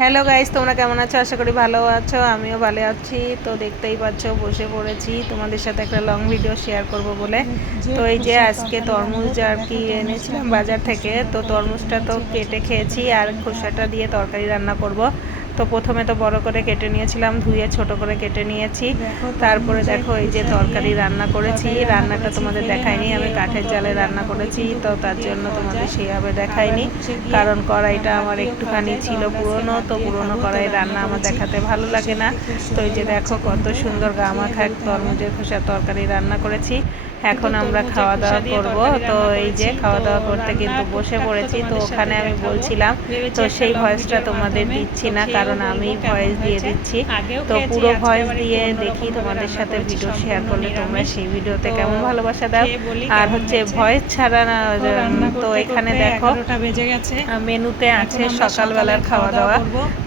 Hello guys, তোমরা কেমন আছো? আশা করি ভালো আছো। আমিও ভালো আছি। তো দেখতেই পাচ্ছ বসে পড়েছি তোমাদের সাথে একটা লং ভিডিও শেয়ার করব বলে। তো এই যে আজকে তরমুজ আর কি এনেছিলাম বাজার থেকে, তো তরমুজটা তো কেটে খেয়েছি আর খোসাটা দিয়ে তরকারি রান্না করব। তো প্রথমে তো বড় করে কেটে নিয়েছিলাম, ধুয়ে ছোট করে কেটে নিয়েছি। তারপরে দেখো এই যে তরকারি রান্না করেছি। রান্নাটা তোমাদের দেখাইনি, আমি কাঠের জালে রান্না করেছি, তো তার জন্য তোমাদের সেইভাবে দেখাইনি, কারণ কড়াইটা আমার একটুখানি ছিল পুরনো, তো পুরনো কড়াই রান্না আমার দেখাতে ভালো লাগে না। তো এই যে দেখো কত সুন্দর গামাখা তরমুজের খোসার তরকারি রান্না করেছি। এখন আমরা খাওয়া দাওয়া করব। তো এই যে খাওয়া দাওয়া করতে কিন্তু বসে পড়েছি। তো ওখানে আমি বলছিলাম, তো সেই ভয়েসটা তোমাদের দিচ্ছি না, কারণ আমি ভয়েস দিয়ে দিচ্ছি। তো পুরো ভয়েস দিয়ে দেখি তোমাদের সাথে ভিডিও শেয়ার করলে তোমরা সেই ভিডিওতে কেমন ভালোবাসা দাও। আর হচ্ছে ভয়েস ছাড়া না, তো এখানে দেখো মেনুতে আছে সকালবেলার খাওয়া দাওয়া।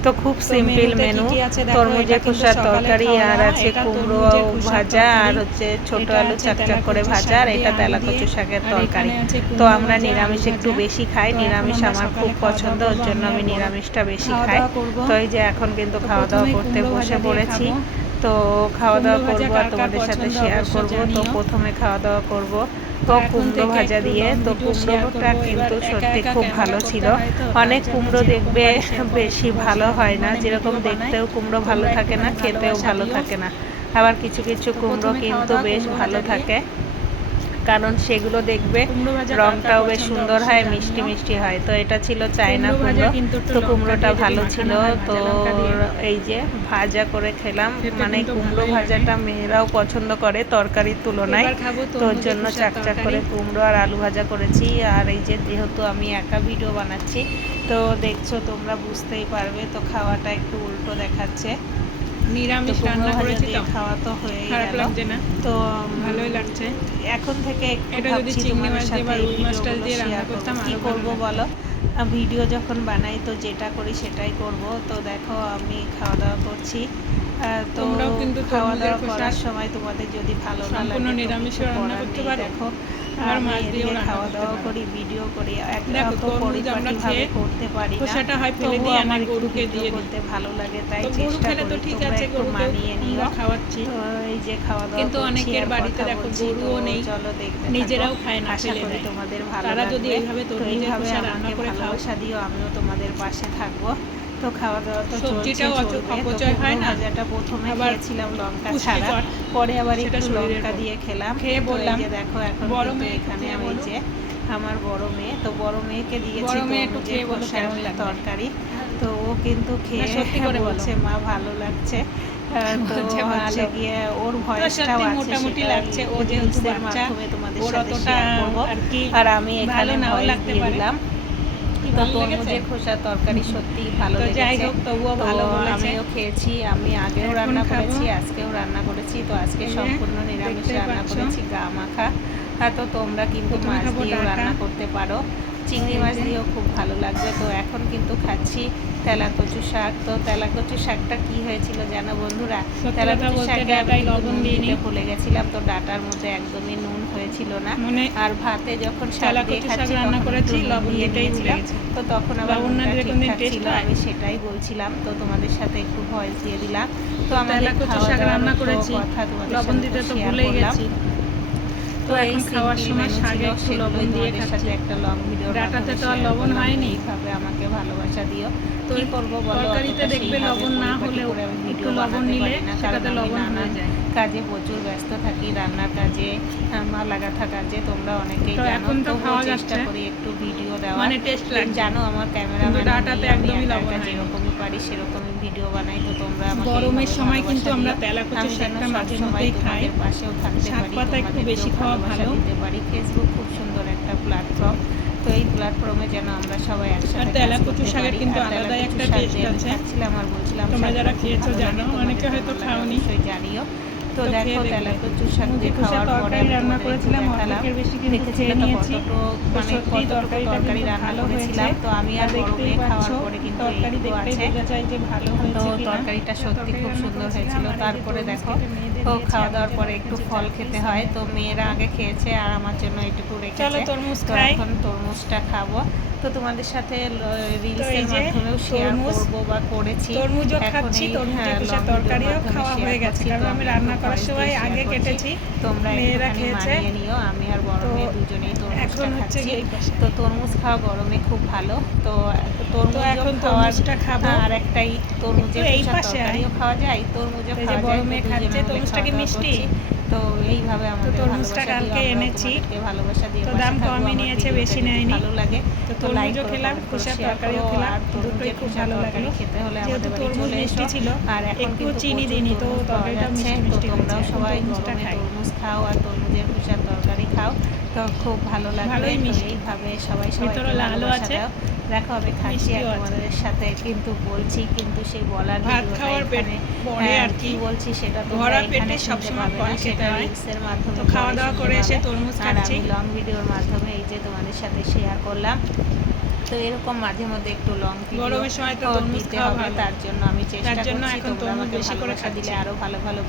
তো খুব সিম্পল মেনু, তরমুজের খোসার তরকারি আর আছে কুমড়ো ভাজা আর হচ্ছে ছোট আলু চাকচাক করে ভাজা, আর এটা তেলাকচু শাকের তরকারি। তো আমরা নিরামিষ একটু বেশি খাই, নিরামিষ আমার খুব পছন্দ, ওর জন্য আমি নিরামিষটা বেশি খাই। তো এই যে এখন কিন্তু খাওয়া দাওয়া করতে বসে পড়েছি। তো খাওয়া দাওয়া করবো আর তোমাদের সাথে শেয়ার করব। তো প্রথমে খাওয়া দাওয়া করব তো কুমড়ো ভাজা দিয়ে। তো কুমড়োটা কিন্তু সত্যি খুব ভালো ছিল। অনেক কুমড়ো দেখবে বেশি ভালো হয় না, যেরকম দেখতেও কুমড়ো ভালো থাকে না, খেতেও ভালো থাকে না। আবার কিছু কিছু কুমড়ো কিন্তু বেশ ভালো থাকে, কারণ সেগুলো দেখবে রংটাও বেশ সুন্দর হয়, মিষ্টি মিষ্টি হয়। তো এটা ছিল চায়না কুমড়ো, তো কুমড়োটা ভালো ছিল। তো এই যে ভাজা করে খেলাম, মানে কুমড়ো ভাজাটা মেয়েরাও পছন্দ করে তরকারির তুলনায়, তো ওর জন্য চাকচাক করে কুমড়ো আর আলু ভাজা করেছি। আর এই যে যেহেতু আমি একা ভিডিও বানাচ্ছি, তো দেখছো তোমরা বুঝতেই পারবে, তো খাওয়াটা একটু উল্টো দেখাচ্ছে। নিরামিষ রান্না করেছি তো খাওয়া তো হয়ে খারাপ গেল, লাগছে না, তো ভালোই লাগছে। এখন থেকে একটু এটা যদি ভাবছি চিংড়ি তোমাদের মাছ দিয়ে সাথে বা এই রুই মাছটা ভিডিওগুলো দিয়ে রান্না শেয়ার করব। করতাম কি আরো করব ভালো বলো, ভিডিও যখন বানাই তো যেটা করি সেটাই করব। তো দেখো আমি খাওয়া দাওয়া করছি। তো তোমরাও কিন্তু খাওয়া তরমুজের দাওয়া খোসা করার সময় তোমাদের যদি ভালো না সম্পূর্ণ লাগে তো নিরামিষও কিছু রান্না করার করতে নেই। পারো, দেখো আবার আমি মাছ দিয়েও এদিকে রান্না খাওয়া করতে দাওয়া পারো। করি, ভিডিও করি, দেখো অত তরমুজ আমরা পরিপাটিভাবে খেয়ে করতে পারি না, খোসাটা হয় ফেলে তবুও দিই, আমার আর একটু গরুকে ভিডিও দিয়ে দিই। করতে ভালো লাগে, তাই তো গরু চেষ্টা খেলে তো করি ঠিক তোমরা আছে, একটু গরুকেও মানিয়ে নিও। আমরা খাওয়াচ্ছি, তো এই যে খাওয়া দাওয়া কিন্তু করছি অনেকের আর বাড়িতে কথা দেখো বলছি, তো গরুও নেই, চলো দেখতে থাকো। নিজেরাও খায় না, আশা ফেলে করি দেয়। তোমাদের ভালো তারা যদি লাগবে। এইভাবে তো তরমুজের এইভাবে খোসা রান্না আমাকে করে খাও, ভালোবাসা দিও, আমিও তোমাদের পাশে থাকবো। তো খাওয়া দাওয়া তো চলছে, সবজিটাও চলবে। তো অপচয় হয় কুমড়ো না, ভাজাটা প্রথমে আবার খেয়েছিলাম লঙ্কা ছাড়া, পুষ্টিকর, পরে আবার সেটা একটু শরীরের লঙ্কা দিয়ে খেলাম। খেয়ে তো এই বললাম যে দেখো এখন বড় কিন্তু মেয়ে একটু এখানে খেয়ে আমি বলো, যে আমার বড় মেয়ে, তো বড় মেয়েকে দিয়েছি বড় মেয়ে একটু তরমুজের খেয়ে বলো খোসার কেমন লাগবে। তরকারি। তো ও কিন্তু খেয়ে সত্যি করে বলো, বলছে মা ভালো লাগছে। তো বলছে হচ্ছে ভালো, গিয়ে ওর তো ভয়েসটাও সত্যি আছে, মোটামুটি সেটা লাগছে। ও যেহেতু রিলসের বাচ্চা, মাধ্যমে তোমাদের ওর সাথে অতটা শেয়ার করব। আর কি আর আমি ভালো এখানে নাও ভয়েস লাগতে দিয়ে পারে। দিলাম। তো ভালো লেগেছে, তরমুজের খোসার তরকারি সত্যি ভালো তো যাই লেগেছে। হোক তবুও তো ভালো বলেছে। আমিও খেয়েছি, আমি আগেও এখন রান্না খাবো, করেছি, আজকেও রান্না করেছি। তো আজকে এই যে সম্পূর্ণ নিরামিষ দেখতে রান্না পাচ্ছ। করেছি, গা মাখা। তো তোমরা কিন্তু প্রথমে মাছ খাবো দিয়েও ডাঁটা, রান্না করতে পারো, চিংড়ি এই মাছ যে দিয়েও খুব ভালো লাগবে। তো এখন কিন্তু খাচ্ছি তেলাকচু শাক। তো তেলাকচু শাকটা কি হয়েছিল জানো বন্ধুরা, সত্যি কথা তেলাকচু বলতে শাকে আমি ডাঁটায় কিন্তু লবণ নুন দিইনি, দিতে ভুলে গেছিলাম। তো ডাঁটার মধ্যে একদমই নুন হয়েছিল না, মানে আর ভাতে যখন শাক দিয়ে তেলাকচু শাক খাচ্ছি রান্না তখন করেছি, একটু নুন লবণ দিয়ে দিতেই ভুলে নিয়েছিলাম। গেছি। তো তখন আবার লবণ না নুনটা দিলে কোনদিন ঠিকঠাক টেস্ট ছিল, হয়? আমি সেটাই বলছিলাম। তো তোমাদের সাথে একটু ভয়েস দিয়ে দিলাম। তো তো আমাদের তেলাকচু খাওয়া শাক দাওয়ার রান্না তো করেছি, কথা তোমাদের লবণ সাথে তো দিতে তো শেয়ার ভুলেই করলাম। গেছি। তো তো এই এখন খাওয়ার সিম্পল সময় মেনু ছিল, শাকে একটু লবণ সেগুলোই দিয়ে তোমাদের খাচ্ছি। সাথে একটা লং ভিডিওর ডাঁটাতে মাধ্যমে তো আর শেয়ার লবণ করলাম। তো হয়নি, এইভাবে আমাকে ভালোবাসা দিও। তো কি করব বলো, তরকারিতে অতটা দেখবে সেইভাবে লবণ না পরিপাটি হলেও করে আমি একটু ভিডিও লবণ বানাতে নিলে পারি না, কারণ সেটাতে আমি লবণ হয়ে নানান যায়। কাজে প্রচুর ব্যস্ত থাকি, রান্নার কাজে, মালা গাঁথা কাজে, তোমরা অনেকেই তো জানো। এখন তো তবুও খাওয়া চেষ্টা যাচ্ছে, করি একটু ভিডিও দেওয়ার। মানে টেস্ট লাগছে, জানো আমার কিন্তু ক্যামেরাম্যানও নেই, ডাঁটাতে আমি একদমই একা লবণ একা হয়নি। যেরকমই পারি সেরকমই ভিডিও বানাই। তো তোমরা আমাকে গরমের এইভাবে সময় কিন্তু ভালোবাসা আমরা দিও, তেলাকুচি আমি যেন শাকটা মাঝে সবসময় মধ্যেই খাই। তোমাদের পাশেও থাকতে শাক পারি, পাতা একটু তোমাদেরকেও বেশি খাওয়া ভালোবাসা ভালো, দিতে পারি। ফেসবুক খুব সুন্দর একটা প্ল্যাটফর্ম, তো এই প্ল্যাটফর্মে যেন আমরা সবাই আর একসাথে কাজ তেলাকুচু করতে শাকের পারি। কিন্তু আর আলাদাই তেলাকুচু একটা শাক টেস্ট দিয়ে আমি আছে, খাচ্ছিলাম আর বলছিলাম তোমরা শাকটা যারা খুব খেয়েছো ভালো জানো, লাগে, তোমাদের অনেকে হয়তো কেমন লাগে খাওনি, অবশ্যই জানিও। তো তো দেখো খেয়ে দেখবে। তেলাকুচু শাক মুরগি দিয়ে কষা খাওয়ার পরে তরকারি আমি রান্না তোমাদের একটু করেছিলাম, দেখালাম, অর্ধেকের বেশি কিন্তু দেখেছিলে খেয়ে তো নিয়েছি। কতটুকু, তো মানে সত্যি কতটুকু তরকারিটা তরকারি কিন্তু রান্না ভালো হয়েছে, করেছিলাম। তো আমি আর বড় দেখতেই মেয়ে পাচ্ছ খাওয়ার পরে কিন্তু তরকারি এইটুকু দেখলেই আছে। বোঝা যায় যে ভালো তো হয়েছে কিনা। তরকারিটা সত্যি তরকারি খুব রান্না সুন্দর করেছিলাম, হয়েছিল। আর এই যে তারপরে তরমুজ দেখো, কেটে মেয়েদের তো দিয়েছি, খাওয়া আমি দাওয়ার যেন পরে একটু একটু ফল চার খেতে পিস হয়, নিয়ে তো মেয়েরা আগে খেয়েছে আর আমার জন্য এইটুকু চলো রেখেছে। তরমুজ তো খাই। এখন তরমুজটা খাবো। তো তোমাদের সাথে তো রিলসের এই যে মাধ্যমেও শেয়ার তরমুজ, করবো বা করেছি। তরমুজও এখন খাচ্ছি, এই, তরমুজের হ্যাঁ, খোসা long তরকারিও video র মাধ্যমে খাওয়া share হয়ে গেছে, করছি। কারণ তো আমি একটু রান্না করার voice সময় দিয়ে share আগে করছি। কেটেছি, তোমরা মেয়েরা একটুখানি খেয়েছে। মানিয়ে নিও, আমি আর বড় তো মেয়ে দুজনেই তরমুজটা এখন হচ্ছে খাচ্ছি। এই পাশে। তো তরমুজ খাওয়া গরমে খুব ভালো। তো তরমুজও এখন খাওয়ার তরমুজটা খাবো। আর একটাই, তরমুজের একটু এই খোসা পাশে আয়। তরকারিও খাওয়া যায়, তরমুজও এই যে খাওয়া বড় যায়। তো মেয়ে দুজনে খাচ্ছে, মিলে তরমুজটা কি খাওয়া দাওয়া মিষ্টি? করছি। তো এইভাবে আমাদের তরমুজটা ভালোবাসা দিও, কালকে আমরাও এনেছি। তোমাদেরকে ভালোবাসা দিয়ে তো পাশে দাম থাকবো। কমই আমার নিয়েছে, ভিডিওটা বেশি যদি নেয়নি। ভালো লাগে তো তো লাইক তরমুজও করো, খেলাম, কমেন্ট করো, খোসার শেয়ার তরকারিও করো। খেলাম, আর দুটোই তরমুজের খুব খোসা ভালো তরকারি লাগলো। খেতে হলে যেহেতু আমাদের বাড়ি তরমুজ চলে মিষ্টি এসো। ছিল, আর এখন একটু কিন্তু চিনি প্রচুর দিইনি, তো তরমুজ পাওয়া তরকারিটা যাচ্ছে। মিষ্টি তো মিষ্টি হয়েছে। তোমরাও এখন সবাই তরমুজটা গরমে খাই। তরমুজ খাও আর তরমুজের খোসার তরকারি খাও, তো খুব ভালো লাগবে। ভালোই তো মিষ্টি। এইভাবে সবাই ভিতরে সবাইকে লালও ভালোবাসা আছে, দাও। দেখো আমি খাচ্ছি আর মিষ্টিও আছে। তোমাদের সাথে কিন্তু বলছি, কিন্তু সেই বলার ভাত ভিডিওটা খাওয়ার এখানে পরে আর কি, কি বলছি সেটা তোমরা ভরা এখানে পেটে শুনতে সবসময় পাবে ফল না, খেতে সেটা হয়। রিলসের মাধ্যমে তো খাওয়া পরে দাওয়া শুনতে করে এসে পাবে। তরমুজ আর খাচ্ছি। আমি লং ভিডিওর মাধ্যমে এই যে তোমাদের সাথে শেয়ার করলাম। তো এরকম মাঝে মধ্যে একটু লং ভিডিও গরমের সময় তো তরমুজ দিতে খাওয়া হবে, ভালো। তার জন্য আমি চেষ্টা তার জন্য করছি। এখন তোমরা তরমুজ আমাকে বেশি করে ভালোবাসা দিলে খাচ্ছি। আরো ভালো ভালো